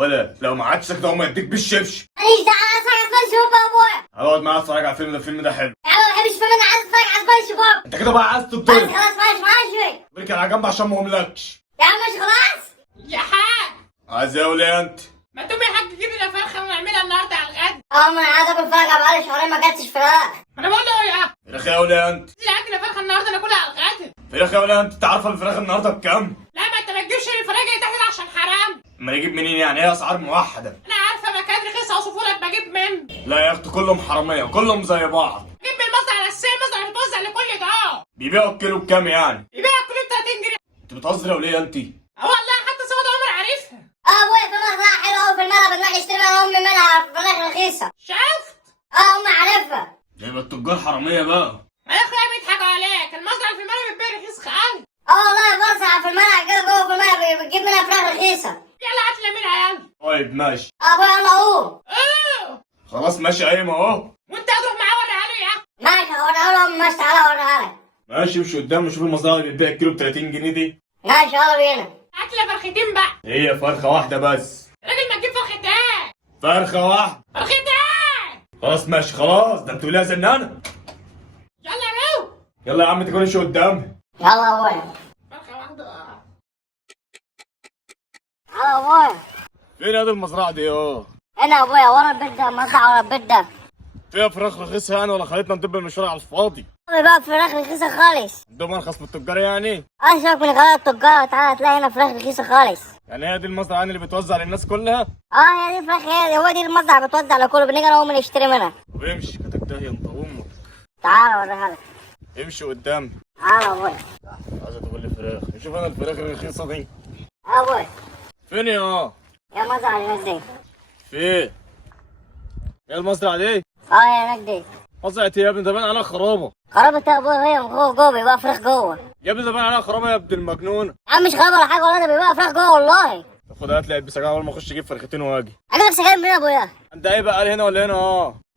ولا لو ما عادش ساكت اقوم اديك بالشبش. ماليش دعوه، انا اتفرج على سبونج بوب يا ابويا. هقعد معاك اتفرج على الفيلم ده، الفيلم ده حلو. يا عم ما بحبش فيلم، انا عايز اتفرج على سبونج بوب. انت كده بقى عايز بس تبطل. خلاص ماشي. بركن على جنب عشان ما اقوملكش. يا عم ماشي خلاص. يا حاج، عايز ايه يا وليه انت؟ ما تقوم يا حاج تجيب لنا فرخه ونعملها النهارده على الغدا. ما انا عايز اكل فراخ، بقالي شهرين ما اكلتش فراخ. ما انا بقول له يا فراخ يا وليه انت؟ تيجي عندنا فرخه النهارده ناكلها على الغدا. فراخ يا وليه انت عارفه الفراخ النهارده بكام؟ لا ما انت ما تجيبش الفراخ اللي تحت عشان حرام. اما اجيب منين يعني؟ هي اسعار موحده. انا عارفه مكان رخيص اوصفه لك بجيب منه. لا يا اختي كلهم حراميه كلهم زي بعض. جيب من المصنع الاساسي، المصنع اللي بتوزع لكل ده. بيبيعوا الكيلو بكام يعني؟ يبيع كله ب 30 جنيه. انت بتهزري يا وليه انت؟ اه والله حتى سواد عمر عارفها. ابويا في مزرعه حلوه قوي في الملعب، بنروح نشتري منها امي منها فراخ رخيصه. شفت؟ امي عارفها. يبقى التجار حراميه بقى. يا اخويا بيضحكوا عليك، المصنع في الملعب بيبيع رخيص خالص. والله برزع في الملعب كده جوه في الملعب بتجيب منها فراخ رخيصه. يلا هات لي منها يلا. طيب ماشي. ابويا يلا قوم. اوه خلاص ماشي قايم اهو. وانت هتروح معاه وريها له يا. ماشي هوريها لهم، ماشي تعالى اوريها لك. ماشي امشي قدام وشوف المزرعه اللي بتبيع الكيلو ب 30 جنيه دي. ماشي يلا بينا. هات لي فرختين بقى. هي فرخه واحده بس. راجل ما تجيب فرختين. فرخه واحده. فرختين. خلاص ماشي خلاص، ده انتوا ليها زنانه. يلا يا رو. يلا يا عم تكون امشي قدام. يلا يا ابويا. فرخه واحده. يلا يا ابويا. فين هذه المزرعه دي؟ هنا يا ابويا ورا البيت ده، مزرعه ورا البيت ده. فيها فراخ رخيصه يعني ولا خليتنا ندب المشوار على الفاضي؟ بقى فراخ رخيصة خالص. عندهم ارخص من التجار يعني؟ اشوفك من غير التجار، تعالى تلاقي هنا فراخ رخيصة خالص. يعني هي دي المزرعه يعني اللي بتوزع للناس كلها؟ هي دي فراخ، هو دي المزرعة بتوزع لكله، بنيجي انا وامي نشتري منها. طب امشي كتك داهيه انت امك. تعالى اوريها لك. امشي قدام. تعالى يا ابويا. عايزه تقول لي فراخ، شوف انا الفراخ الرخيصه دي. يا ابويا. فين يا مزرعة هناك دي. فين؟ هي المزرعه دي؟ هي هناك دي. مزرعه ايه يا ابني؟ ده باين عليها خرابه. خرابة يا ابويا، هي جوه بيبقى فراخ جوه. يا ابني ده باين عليها خرابه يا ابن المجنون. يا عم مش خرابة ولا حاجة، ولا ده بيبقى فراخ جوه والله. خد هات لي علبه سجاير اول ما اخش اجيب فرختين واجي. اجيب لك سجاير منين يا ابويا؟ انت ايه بقى، قال هنا ولا هنا؟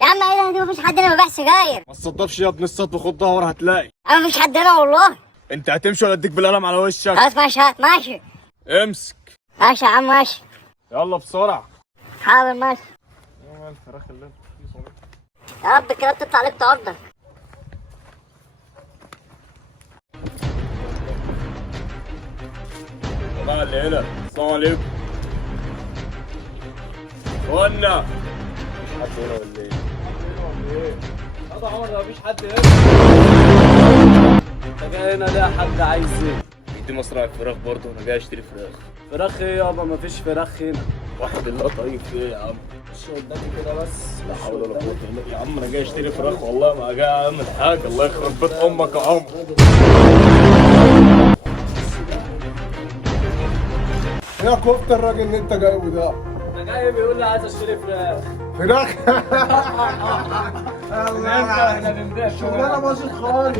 يا عم ايه ده، مفيش حد هنا بيبيع سجاير. ما تصدفش يا ابن السط وخد دور هتلاقي. انا مفيش حد هنا والله. انت هتمشي ولا اديك بالقلم على وشك؟ خلاص ماشي، هات ماشي. امسك. ماشي يا عم ماشي. يلا بسرعه. حاضر ماشي. ايه الفراخ اللي انت رخيصه دي؟ يا رب كده تطلع عليك تقدر. طبعا اللي هنا. السلام عليكم. اخوانا مفيش حد هنا ولا ايه؟ هذا عمر مفيش حد هنا. انت جاي هنا ليه يا حاج؟ عايز ايه؟ دي مزرعه فراخ برضه، انا جاي اشتري فراخ. فراخ ايه يابا؟ مفيش فراخ هنا. واحد الله طيب في ايه يا عم؟ مش قدامي كده بس. لا حول ولا قوه الا بالله يا عم، انا جاي اشتري فراخ والله ما جاي اعمل حاجه. الله يخرب بيت امك يا عمر. يا كفته الراجل اللي انت جايبه ده. ده جاي بيقول لي عايز اشتري فراخ. فراخ. احنا بنبيع شغلانه باظت خالص.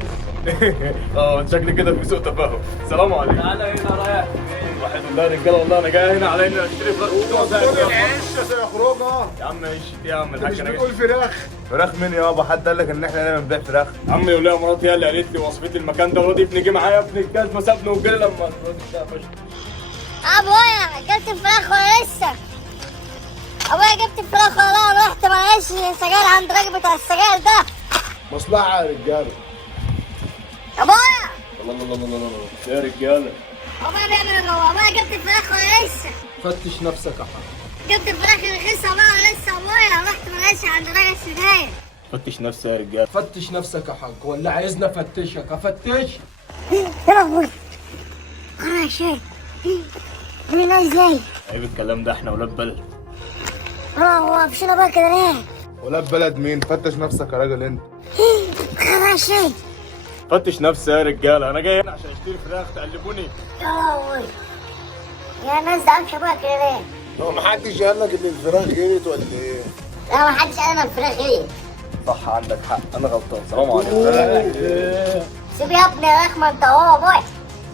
شكلي كده في سوء تفاهم. السلام عليكم. تعالى هنا رايح فين؟ واحد الله يا رجاله والله انا جاي هنا على اني اشتري فراخ. العيش يا خروجه. يا عم ايش يا عم مش الحاج، انا بتقول فراخ؟ فراخ مين يابا؟ حد قال لك ان احنا هنا بنبيع فراخ؟ عمي ولا مراتي هي اللي قالت لي وصفتي المكان ده. الواد ابني جه معايا ابن الجزمه سابني وجري لما الراجل ده فشل. ابويا جبت الفراخ ولا لسه؟ ابويا جبت الفراخ ولا لا؟ انا رحت ما لقيتش سجاير عند الراجل بتاع السجاير ده. مصلحه يا رجاله. ابويا. الله الله الله الله الله يا رجاله. ابويا بيعمل ايه جوه؟ ابويا جبت الفراخ ولا لسه؟ فتش نفسك يا حاج. جبت الفراخ رخيصه بقى ولا لسه؟ ابويا رحت ما لقيتش عند الراجل السجاير. فتش نفسي يا رجاله. فتش نفسك يا حاج، ولا عايزنا افتشك؟ افتش. يا ابويا. يا شيخ. ليه ازاي؟ عيب الكلام ده، احنا ولاد بلد. هو مشينا بقى كده ليه؟ ولا بلد مين؟ فتش نفسك يا راجل انت. يا شيخ. فتش نفسي يا رجاله، انا جاي هنا عشان اشتري فراخ تقلبوني. يا ابويا. يا ناس ده امشي بقى كده ليه؟ هو محدش قال لك ان الفراخ غلت ولا ايه؟ لا ما حدش قال انا الفراخ غليت. صح عندك حق، انا غلطان. سلام عليكم. سيب يا ابني يا رخمه انت وهو ابويا.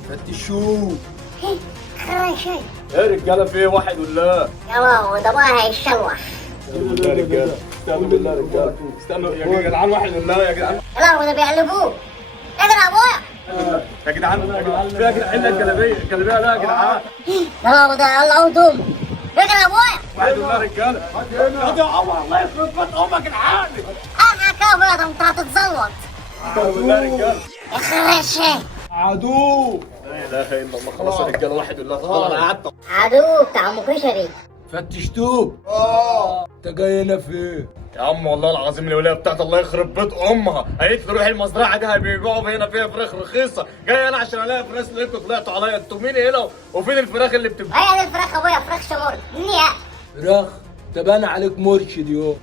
فتشوه. يا شيخ. يا رجاله في ايه؟ واحد ولا يا بابا ده بقى هيشوح. بالله يا رجاله، استنوا بالله يا رجاله، استنوا يا جدعان. واحد ولا يا جدعان؟ لا وده بيقلبوه. اجري يا ابويا. يا جدعان يا جدعان يا جدعان الجلابيه لا يا جدعان. يا بابا ده يلا قوم دوم. رجع يا ابويا. واحد يا رجاله. يا عمر الله يخرب بيت امك العالي. انا كده يا ابويا، ده انت هتتزلط. يا رجاله. يا خراشي. عدو. لا اله الا الله. خلاص يا رجاله، واحد يقول لها خلاص انا قعدت. عدو بتاع ام كشري. فتشتوه. انت جاي هنا فين؟ يا عم والله العظيم الولايه بتاعت الله يخرب بيت امها قالت لي روحي المزرعه دي بيبيعوا هنا فيها فراخ رخيصه، جاي انا عشان الاقي فراخ لقيتكم طلعتوا عليا. انتوا مين هنا وفين الفراخ اللي بتبيع؟ هي دي الفراخ يا ابويا، فراخ شمر. فراخ؟ تبان عليك مرشد يو.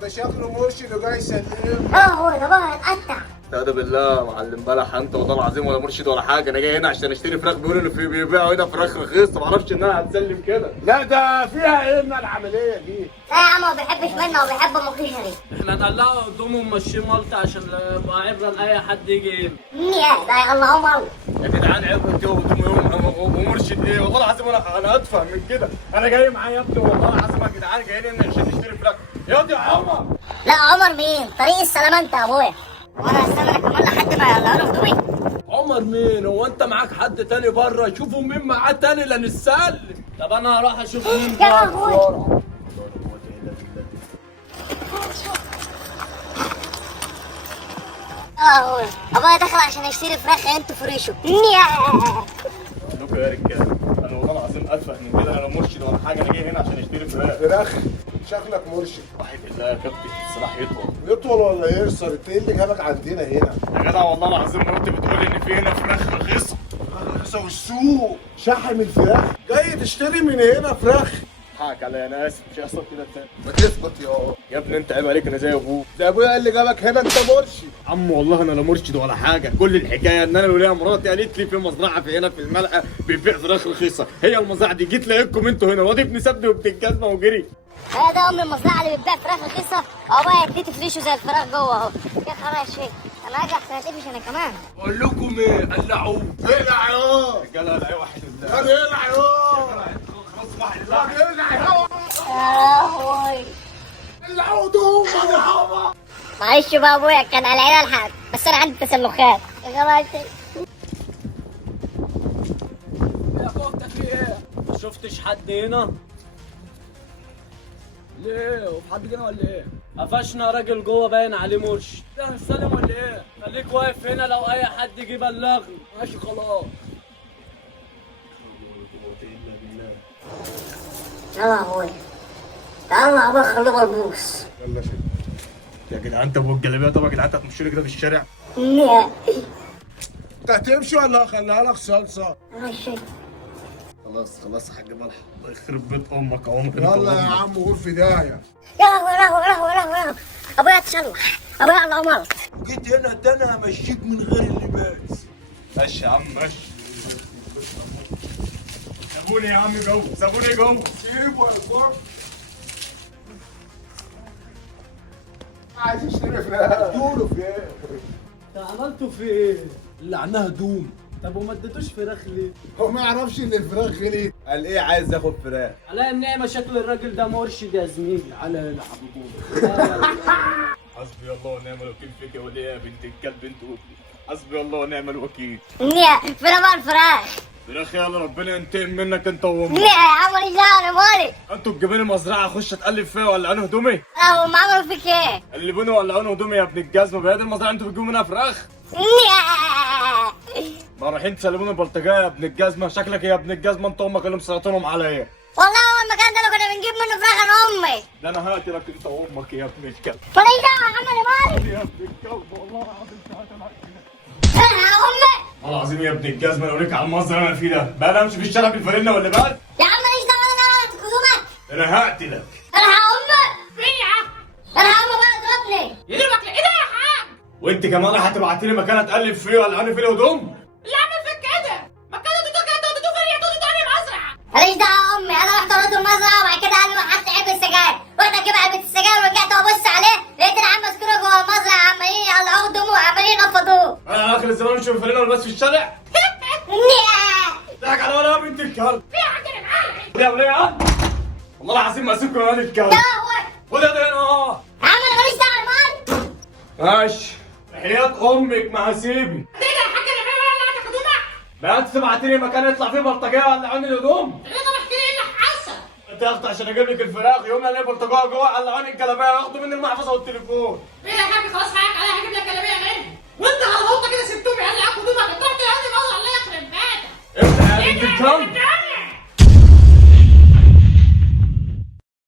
ده شكله مرشد وجاي يسلم. هو ده بقى هيتقطع. استهدى بالله يا معلم بلح، انت والله العظيم ولا مرشد ولا حاجه. انا جاي هنا عشان اشتري فراخ، بيقولوا ان في بيبيعوا هنا فراخ رخيصه، ما اعرفش انها هتسلم كده. لا ده فيها ايه من العمليه دي؟ لا يا عم، ما بيحبش منه وبيحب ام كشري. احنا نقلعه قدامه ومشيه مالطة عشان يبقى عبرة لأي حد يجي هنا. ده الله مر. يا جدعان عيب انت ومرشد ايه؟ والله العظيم انا اتفهم من كده. انا جاي معايا يا ابني والله العظيم يا جدعان جايين هنا عشان نشتري فراخ. يا عمر. لا عمر مين؟ طريق السلامه انت يا ابويا. وانا استنى كمان لحد ما يقلعوا له هدومي. عمر مين؟ هو انت معاك حد تاني بره؟ شوفوا مين معاه تاني لا نتسلم. طب انا هروح اشوف مين يا بره. ابويا. ابويا دخل عشان يشتري فراخ انتوا فريشو. لكم يا رجاله، انا والله العظيم اتفه من كده. انا مرشد ولا حاجه، انا جاي هنا عشان اشتري فراخ. فراخ؟ شكلك مرشد. وحيد الله يا كابتن السلاح يطول. يطول ولا يقصر؟ انت ايه اللي جابك عندنا هنا؟ يا جدع والله العظيم مراتي بتقول ان في هنا فراخ رخيصه. رخيصه والسوق شحم الفراخ، جاي تشتري من هنا فراخ؟ حقك عليا، انا اسف، مش هيحصل كده تاني. ما تثبت يا ابني، انت عيب عليك، انا زي ابوك. ده ابويا اللي جابك هنا، انت مرشد. عم والله انا لا مرشد ولا حاجه، كل الحكايه ان انا الولايه مراتي قالت لي في مزرعه في هنا في الملقا بتبيع فراخ رخيصه. هي المزرعه دي جيت لقيتكم انتوا هنا، واد ابني سابني وابن الجزمه وجري. هي ده ام المزرعه اللي بتبيع فراخ رخيصه. ابويا اديتي فريشو زي الفراخ جوه اهو. يا خراشي، انا هاجي احسن اتقفش انا كمان. اقول لكم ايه؟ قلعوه. اقلع يا رجاله لا واحد اقلع يا خلاص واحد لا اقلع يا لهوي. اقلعوا دوم يا عمر. معلش بقى ابويا، كان قلقان الحق، بس انا عندي تسلخات. يا خراشي. يا كفتك في ايه؟ ما شفتش حد هنا. ليه؟ وفي حد هنا ولا ايه؟ قفشنا راجل جوه باين عليه مرشد. ده هنسلم ولا ايه؟ خليك واقف هنا، لو اي حد جه بلغني. ماشي خلاص. يلا يا ابويا، تعالوا يا ابويا خليه بلبوس. يلا شد. يا جدعان انت ابو الجلابيه. طب يا جدعان انت هتمشوا لي كده في الشارع؟ انت هتمشي ولا هخليها لك صلصه؟ ماشي. خلاص يا حاج ملح، الله يخرب بيت امك يا عمر. يلا يا عم قول في داهيه. يا لهوي يا لهوي يا لهوي يا لهوي يا لهوي. ابويا اتشلح. ابويا الله مر. جيت هنا تاني همشيك من غير اللباس. ماشي يا عم ماشي. سابوني يا عم جوه، سابوني جوه. سيبه يا الفرق. عايز يشتري فراخ. تقولوا في ايه؟ انت عملته في ايه؟ اللي عنها هدوم. طب وما اديتوش فراخ ليه؟ هو ما يعرفش ان الفراخ غليت. قال ايه عايز ياخد فراخ؟ على النعمة شكل الراجل ده مرشد يا زميلي. على هنا حبيبي. حسبي الله ونعم الوكيل فيك يا وليه يا بنت الكلب انت وابني. حسبي الله ونعم الوكيل. فين بقى الفراخ؟ فراخ يلا ربنا ينتقم منك انت وامك. يا عم ماليش دعوه، انا مالي. انتوا تجيبوني مزرعه اخش اتقلب فيها ولا انا هدومي؟ هم عملوا فيك ايه؟ قلبوني ولا انا هدومي يا ابن الجزمه؟ بهذه المزرعه انتوا بتجيبوا منها فراخ؟ ما رايحين تسلموني البلطجيه يا ابن الجزمه. شكلك يا ابن الجزمه انت امك اللي مسيطرهم عليا. والله هو المكان ده اللي كنا بنجيب منه فراخ انا وامي. ده انا هقتلك انت وامك يا ابن الكلب. ماليش دعوه يا عم، انا مالي. يا ابن الكلب والله العظيم هقتلك. يا امي. والله العظيم يا ابن الجزمه لو ليك على المنظر اللي انا فيه ده بقى، انا امشي في الشارع بالفانلة ولا بقى؟ يا عم ماليش دعوه، انا هدومك. انا هقتلك. انا امي. فين يا عم؟ انا امي بقى اضربني. يضربك ايه ده يا حاج؟ وانت كمان هتبعتي لي مكان اتقلب فيه ولا انا فيه الهدوم؟ اللي عمل فيك كده؟ ما كده تودوا فين يا تودوا تاني مزرعه؟ ماليش دعوه يا امي، انا رحت وريته المزرعه وبعد كده قال لي ما حد علبه السجاير. رحت اجيب علبه السجاير ورجعت ابص عليه لقيت العم مسكونه جوه المزرعه عمالين يقلعوه هدومه وعمالين ينفضوه. انا اخر الزمان امشي بالفانلة والبس في الشارع؟ ضحك على ولا بنت الكلب. في حاجه انا معاك. يا وليه والله العظيم ما اسيبكم يا ولاد الكلب. يا لهوي. خد يا دينا. يا عم انا ماليش دعوه، انا مالي. ماشي. حياة امك ما هسيبي. ايه ده يا حاج؟ انا فاهم ولا هدومك؟ بقى انت تبعتي لي مكان يطلع فيه بلطجيه ولا عن الهدوم؟ ايه ده؟ احكي لي ايه اللي يا اختي عشان اجيب لك الفراخ، يوم ما الاقي بلطجيه جوه قلعوني الجلابيه ياخدوا مني المحفظه والتليفون. ايه يا حاج خلاص معاك عليا هجيب لك جلابيه مني. وانت على الغلطه كده سبتهم يقلعوا هدومك، انت رحت يا